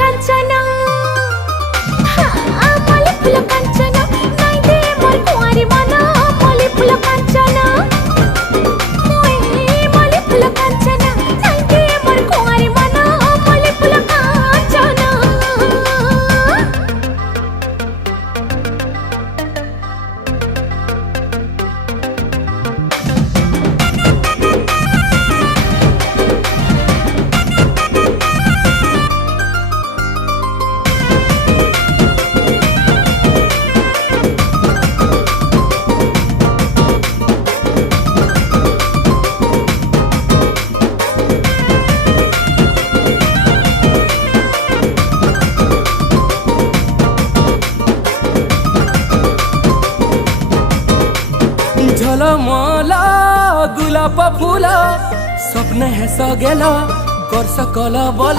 कांचना मल्ली फूल कांचना नाई दे मोर कुआरी मना मल्ली फूल कांचना मल्ली फूल कांचना नाई दे मोर कुआरी मना मल्ली फूल कांचना झलमला गुलाब फूल स्वप्न है सगेला कर सकल बल